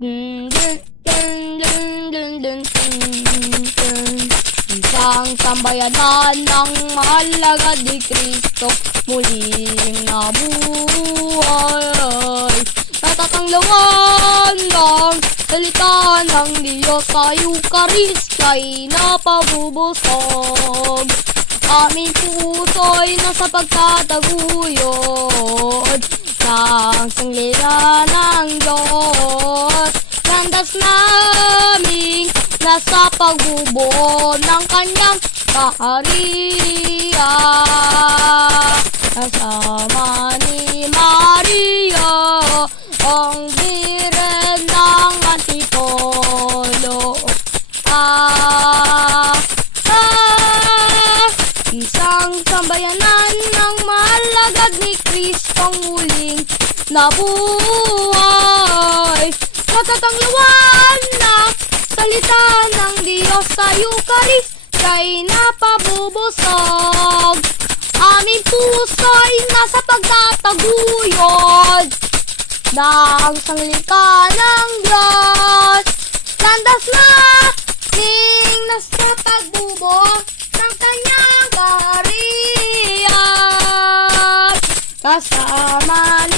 Isang sambayanan ng mahalaga ni Kristo muling nabuhay. Natatanglawan ng salita ng Diyos sa Eucharistiya'y napabubusog. Aming puso'y nasa pagtataguyod ng sanglila ng Diyos. Landas naming nasa pagbubo ng kanyang kaharian. Kasama ni Maria, ang biren ng Antipolo. Ah, ah, isang sambayanan ng malagad ni Kristong muling nabuhay. Natatanglawan na salita ng Diyos sa Eucharist kay napabubusog. Aming puso'y nasa pagtataguyod ng sanglika ng Diyos. Landas na ning nasa pagbubo ng kanyang kaharian. Kasama